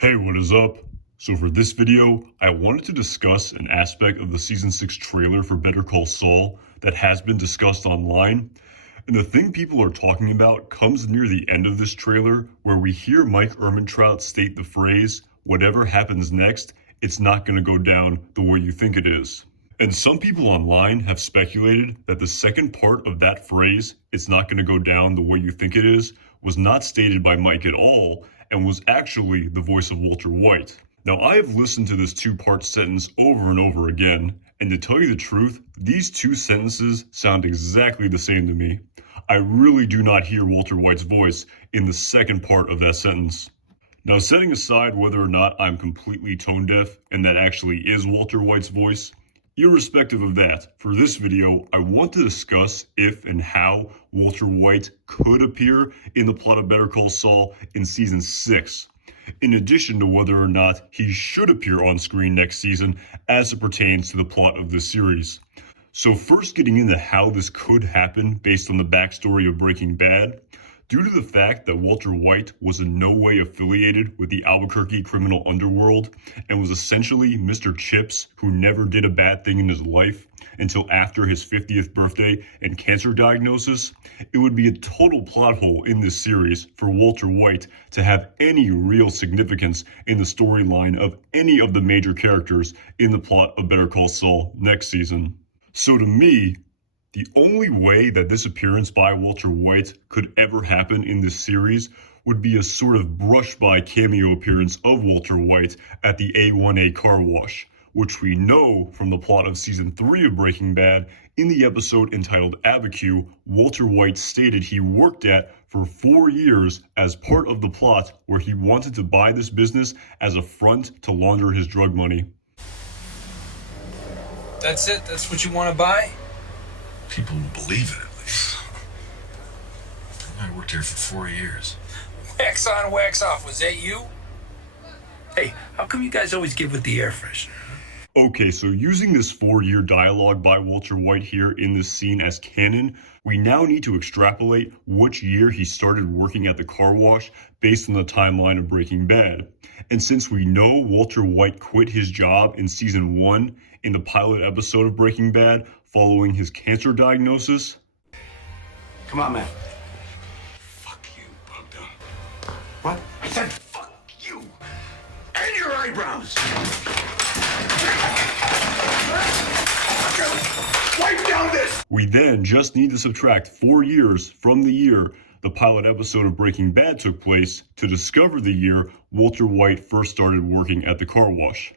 Hey, what is up? So for this video, I wanted to discuss an aspect of the Season 6 trailer for Better Call Saul that has been discussed online. And the thing people are talking about comes near the end of this trailer, where we hear Mike Ehrmantraut state the phrase, "Whatever happens next, it's not going to go down the way you think it is." And some people online have speculated that the second part of that phrase, "it's not going to go down the way you think it is," was not stated by Mike at all, and was actually the voice of Walter White. Now, I have listened to this two-part sentence over and over again, and to tell you the truth, these two sentences sound exactly the same to me. I really do not hear Walter White's voice in the second part of that sentence. Now, setting aside whether or not I'm completely tone deaf and that actually is Walter White's voice, irrespective of that, for this video, I want to discuss if and how Walter White could appear in the plot of Better Call Saul in Season 6, in addition to whether or not he should appear on screen next season as it pertains to the plot of this series. So first, getting into how this could happen based on the backstory of Breaking Bad. Due to the fact that Walter White was in no way affiliated with the Albuquerque criminal underworld and was essentially Mr. Chips, who never did a bad thing in his life until after his 50th birthday and cancer diagnosis, it would be a total plot hole in this series for Walter White to have any real significance in the storyline of any of the major characters in the plot of Better Call Saul next season. So to me, the only way that this appearance by Walter White could ever happen in this series would be a sort of brush-by cameo appearance of Walter White at the A1A car wash, which we know from the plot of Season 3 of Breaking Bad. In the episode entitled Abiquiu, Walter White stated he worked at for 4 years as part of the plot where he wanted to buy this business as a front to launder his drug money. That's it? That's what you want to buy? People will believe it, at least. I worked here for 4 years. Wax on, wax off. Was that you? Hey, how come you guys always give with the air freshener? Okay, so using this 4-year dialogue by Walter White here in this scene as canon, we now need to extrapolate which year he started working at the car wash based on the timeline of Breaking Bad. And since we know Walter White quit his job in Season 1 in the pilot episode of Breaking Bad following his cancer diagnosis. Come on, man. Fuck you, Bogdan. What? I said fuck you. And your eyebrows. Wipe down this. We then just need to subtract 4 years from the year the pilot episode of Breaking Bad took place to discover the year Walter White first started working at the car wash.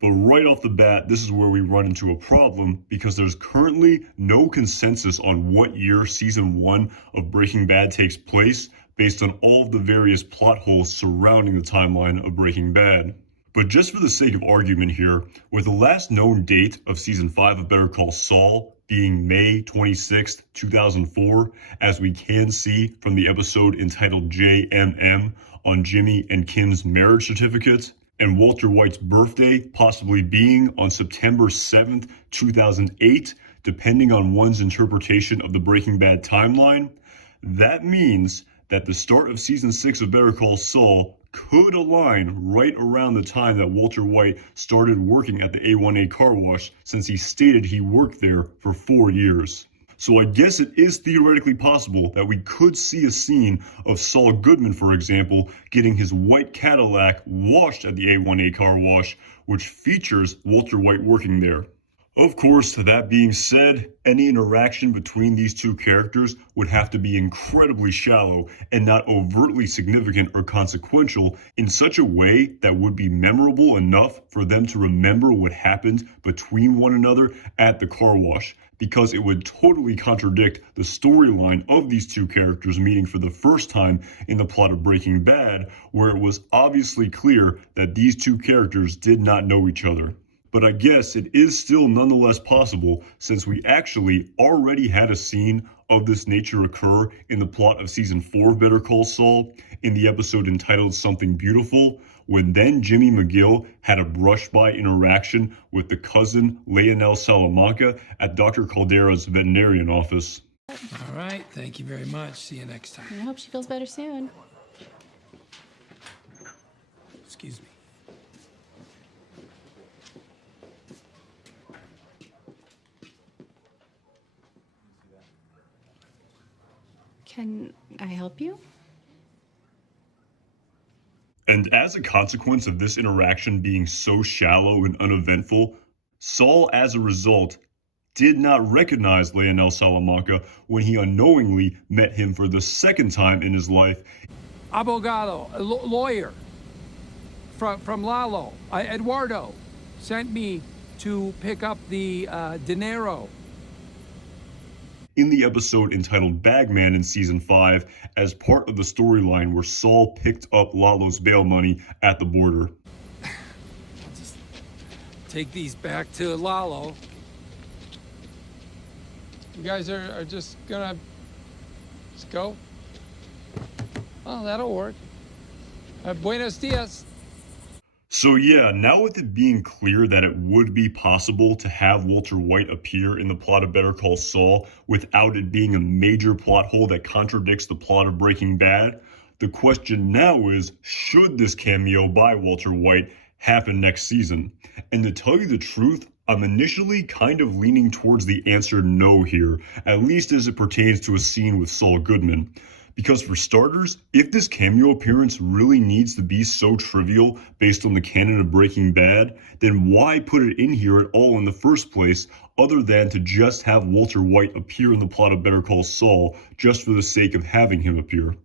But right off the bat, this is where we run into a problem because there's currently no consensus on what year Season 1 of Breaking Bad takes place based on all of the various plot holes surrounding the timeline of Breaking Bad. But just for the sake of argument here, with the last known date of Season 5 of Better Call Saul being May 26, 2004, as we can see from the episode entitled JMM on Jimmy and Kim's marriage certificate, and Walter White's birthday possibly being on September 7th, 2008, depending on one's interpretation of the Breaking Bad timeline, that means that the start of Season 6 of Better Call Saul could align right around the time that Walter White started working at the A1A car wash, since he stated he worked there for 4 years. So I guess it is theoretically possible that we could see a scene of Saul Goodman, for example, getting his white Cadillac washed at the A1A car wash, which features Walter White working there. Of course, that being said, any interaction between these two characters would have to be incredibly shallow and not overtly significant or consequential in such a way that would be memorable enough for them to remember what happened between one another at the car wash, because it would totally contradict the storyline of these two characters meeting for the first time in the plot of Breaking Bad, where it was obviously clear that these two characters did not know each other. But I guess it is still nonetheless possible, since we actually already had a scene of this nature occur in the plot of Season 4 of Better Call Saul in the episode entitled Something Beautiful, when then Jimmy McGill had a brush-by interaction with the cousin Leonel Salamanca at Dr. Caldera's veterinarian office. All right, thank you very much. See you next time. I hope she feels better soon. Excuse me. Can I help you? And as a consequence of this interaction being so shallow and uneventful, Saul, as a result, did not recognize Leonel Salamanca when he unknowingly met him for the second time in his life. Abogado, a lawyer from Lalo, Eduardo, sent me to pick up the dinero. In the episode entitled Bagman in Season 5, as part of the storyline where Saul picked up Lalo's bail money at the border. I'll just take these back to Lalo. You guys are just gonna just go? Oh, that'll work. Buenos dias. So yeah, now with it being clear that it would be possible to have Walter White appear in the plot of Better Call Saul without it being a major plot hole that contradicts the plot of Breaking Bad, the question now is, should this cameo by Walter White happen next season? And to tell you the truth, I'm initially kind of leaning towards the answer no here, at least as it pertains to a scene with Saul Goodman. Because for starters, if this cameo appearance really needs to be so trivial based on the canon of Breaking Bad, then why put it in here at all in the first place, other than to just have Walter White appear in the plot of Better Call Saul just for the sake of having him appear?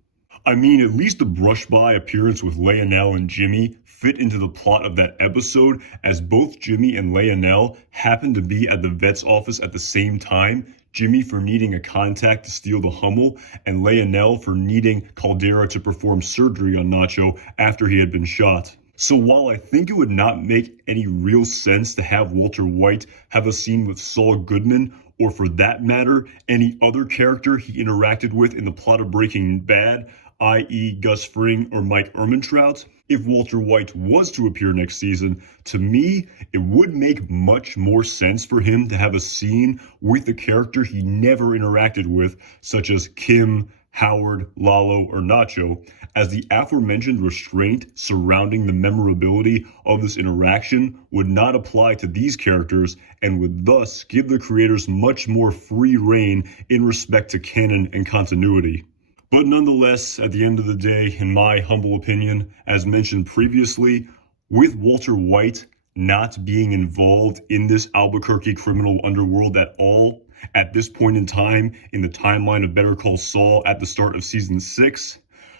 I mean, at least the brush-by appearance with Leonel and Jimmy fit into the plot of that episode, as both Jimmy and Leonel happened to be at the vet's office at the same time, Jimmy for needing a contact to steal the Hummel, and Leonel for needing Caldera to perform surgery on Nacho after he had been shot. So while I think it would not make any real sense to have Walter White have a scene with Saul Goodman, or for that matter, any other character he interacted with in the plot of Breaking Bad, i.e. Gus Fring or Mike Ehrmantraut, if Walter White was to appear next season, to me, it would make much more sense for him to have a scene with a character he never interacted with, such as Kim, Howard, Lalo, or Nacho, as the aforementioned restraint surrounding the memorability of this interaction would not apply to these characters and would thus give the creators much more free rein in respect to canon and continuity. But nonetheless, at the end of the day, in my humble opinion, as mentioned previously, with Walter White not being involved in this Albuquerque criminal underworld at all, at this point in time in the timeline of Better Call Saul at the start of Season 6,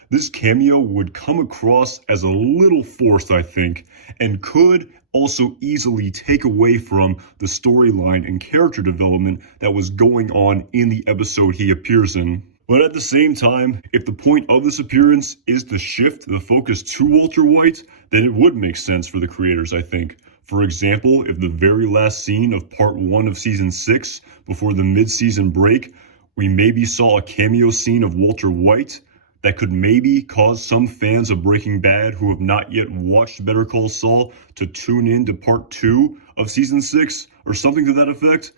this cameo would come across as a little forced, I think, and could also easily take away from the storyline and character development that was going on in the episode he appears in. But at the same time, if the point of this appearance is to shift the focus to Walter White, then it would make sense for the creators, I think. For example, if the very last scene of part 1 of season 6, before the mid-season break, we maybe saw a cameo scene of Walter White, that could maybe cause some fans of Breaking Bad who have not yet watched Better Call Saul to tune in to part 2 of season 6, or something to that effect.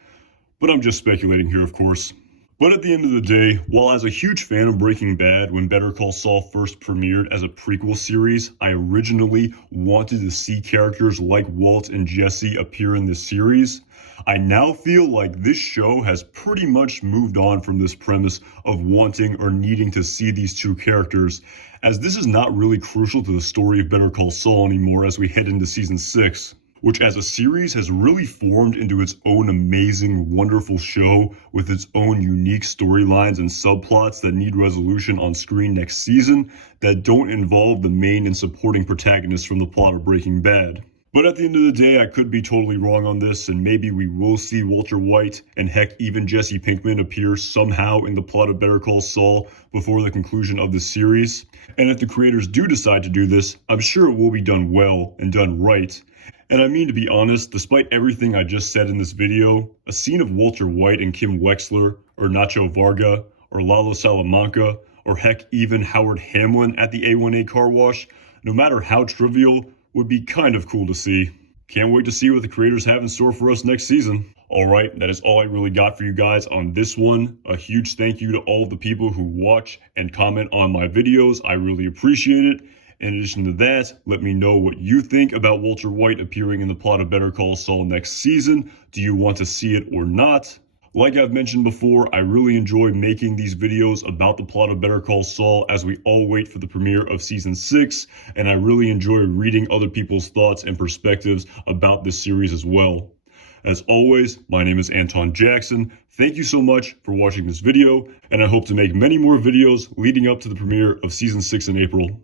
But I'm just speculating here, of course. But at the end of the day, while as a huge fan of Breaking Bad when Better Call Saul first premiered as a prequel series, I originally wanted to see characters like Walt and Jesse appear in this series, I now feel like this show has pretty much moved on from this premise of wanting or needing to see these two characters, as this is not really crucial to the story of Better Call Saul anymore as we head into season 6. Which as a series has really formed into its own amazing, wonderful show with its own unique storylines and subplots that need resolution on screen next season that don't involve the main and supporting protagonists from the plot of Breaking Bad. But at the end of the day, I could be totally wrong on this, and maybe we will see Walter White and heck even Jesse Pinkman appear somehow in the plot of Better Call Saul before the conclusion of the series. And if the creators do decide to do this, I'm sure it will be done well and done right. And I mean, to be honest, despite everything I just said in this video, a scene of Walter White and Kim Wexler, or Nacho Varga, or Lalo Salamanca, or heck even Howard Hamlin at the A1A car wash, no matter how trivial, would be kind of cool to see. Can't wait to see what the creators have in store for us next season. Alright, that is all I really got for you guys on this one. A huge thank you to all of the people who watch and comment on my videos. I really appreciate it. In addition to that, let me know what you think about Walter White appearing in the plot of Better Call Saul next season. Do you want to see it or not? Like I've mentioned before, I really enjoy making these videos about the plot of Better Call Saul as we all wait for the premiere of season 6, and I really enjoy reading other people's thoughts and perspectives about this series as well. As always, my name is Anton Jackson. Thank you so much for watching this video, and I hope to make many more videos leading up to the premiere of season 6 in April.